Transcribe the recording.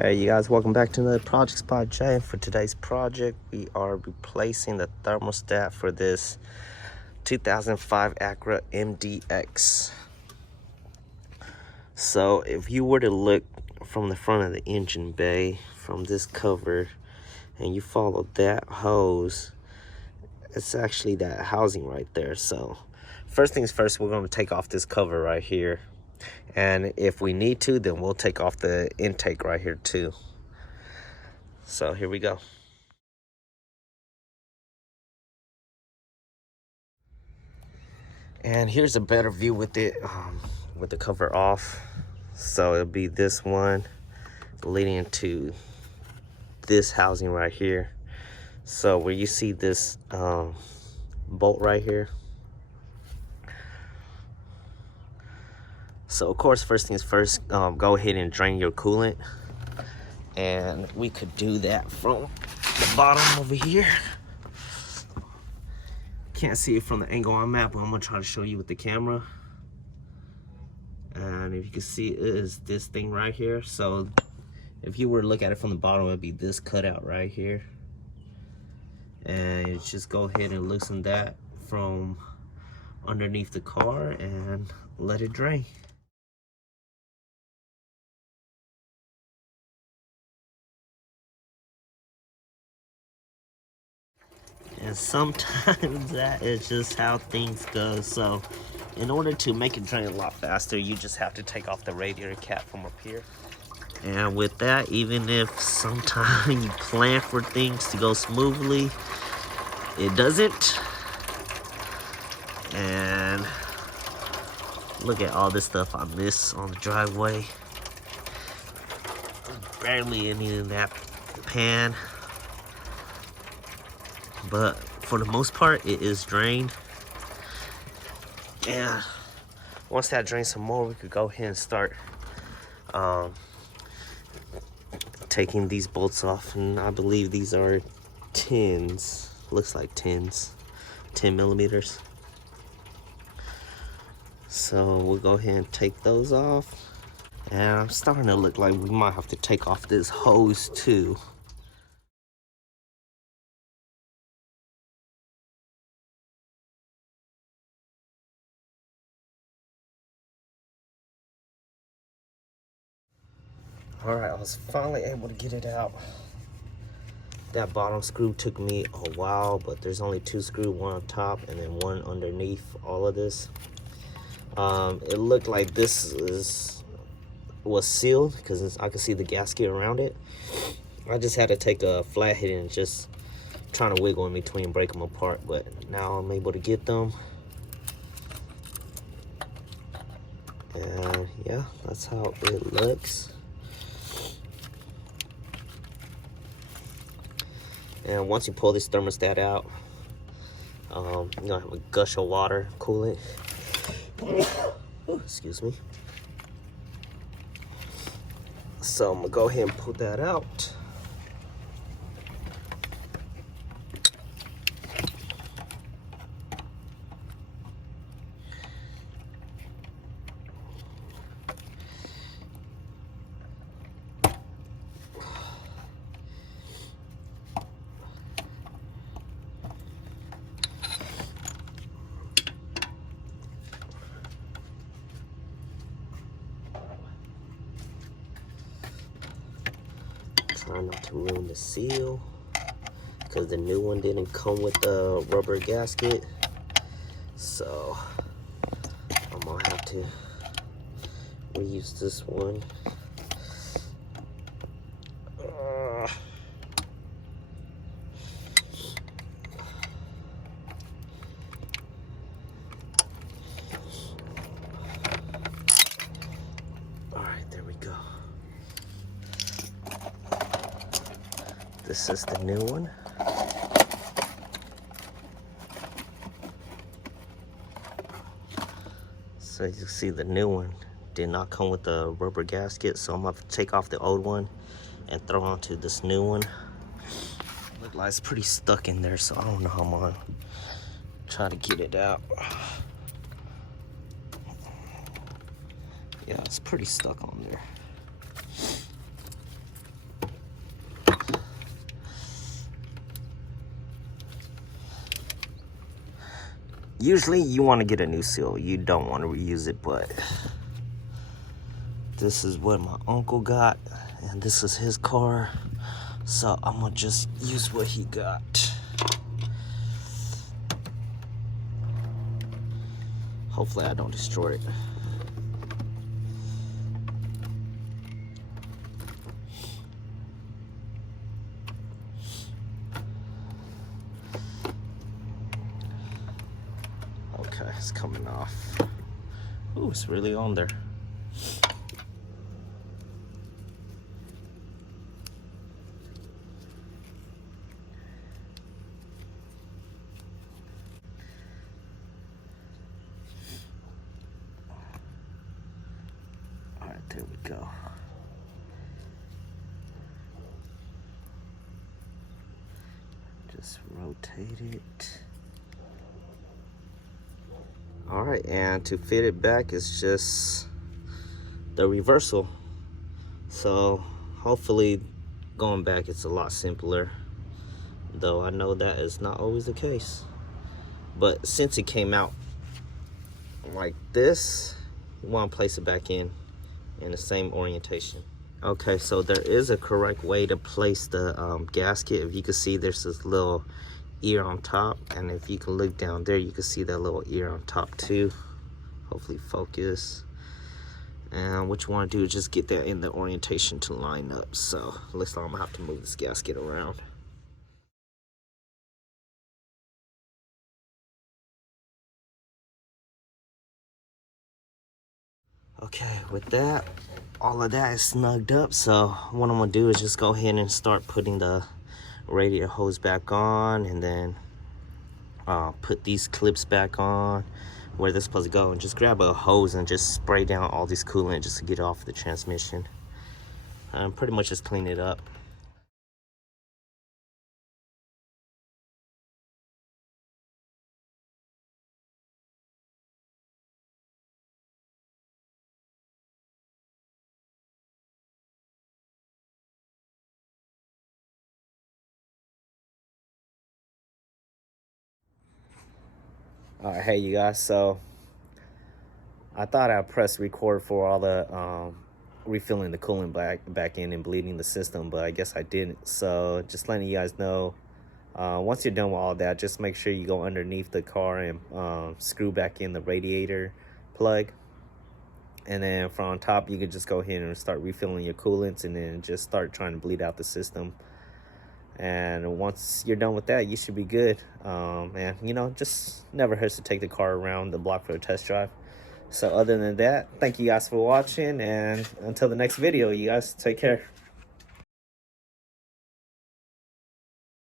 Hey you guys, welcome back to another Project Spot Jay. For today's project, we are replacing the thermostat for this 2005 Acura MDX. So if you were to look from the front of the engine bay, from this cover, and you follow that hose, it's actually that housing right there. So first things first, we're going to take off this cover right here. And if we need to, then we'll take off the intake right here too. So here we go. And here's a better view with it, with the cover off. So it'll be this one leading into this housing right here. So where you see this bolt right here. So of course, first things first, go ahead and drain your coolant. And we could do that from the bottom over here. Can't see it from the angle I'm at, but I'm gonna try to show you with the camera. And if you can see, it is this thing right here. So if you were to look at it from the bottom, it'd be this cutout right here. And you just go ahead and loosen that from underneath the car and let it drain. And sometimes that is just how things go. So in order to make it drain a lot faster, you just have to take off the radiator cap from up here. And with that, even if sometimes you plan for things to go smoothly, it doesn't. And look at all this stuff I miss on the driveway. Barely any in that pan. But for the most part, it is drained. And once that drains some more, we could go ahead and start taking these bolts off. And I believe these are 10s. Looks like 10s. 10 millimeters. So we'll go ahead and take those off. And I'm starting to look like we might have to take off this hose too. All right, I was finally able to get it out. That bottom screw took me a while, but there's only 2 screws, one on top and then one underneath all of this. It looked like this was sealed because I could see the gasket around it. I just had to take a flathead and just trying to wiggle in between and break them apart, but now I'm able to get them. And yeah, that's how it looks. And once you pull this thermostat out, you're gonna have a gush of water coolant. Excuse me. So I'm gonna go ahead and pull that out. Try not to ruin the seal because the new one didn't come with the rubber gasket, so I'm gonna have to reuse this one. All right, there we go. This is the new one. So you see the new one did not come with the rubber gasket, so I'm gonna have to take off the old one and throw onto this new one. Look like it's pretty stuck in there, so I don't know how I'm gonna try to get it out. Yeah, it's pretty stuck on there. Usually you want to get a new seal. You don't want to reuse it, but this is what my uncle got, and this is his car. So I'm gonna just use what he got. Hopefully I don't destroy it. Okay, it's coming off. Ooh, it's really on there. All right, there we go. Just rotate it. All right, and to fit it back, it's just the reversal. So hopefully going back, it's a lot simpler. Though I know that is not always the case. But since it came out like this, you want to place it back in the same orientation. Okay, so there is a correct way to place the gasket. If you can see, there's this little ear on top, and if you can look down there, you can see that little ear on top too. Hopefully focus. And what you want to do is just get that in the orientation to line up. So looks like I'm gonna have to move this gasket around. Okay, with that, all of that is snugged up. So what I'm gonna do is just go ahead and start putting the radiator hose back on, and then put these clips back on where they're supposed to go, and just grab a hose and just spray down all this coolant just to get off the transmission, and pretty much just clean it up. All right, hey you guys, so I thought I'd press record for all the refilling the coolant back in and bleeding the system, but I guess I didn't. So just letting you guys know, once you're done with all that, just make sure you go underneath the car and screw back in the radiator plug. And then from on top, you can just go ahead and start refilling your coolants, and then just start trying to bleed out the system. And once you're done with that, you should be good. And you know, just never hurts to take the car around the block for a test drive. So other than that, thank you guys for watching, and until the next video, you guys take care.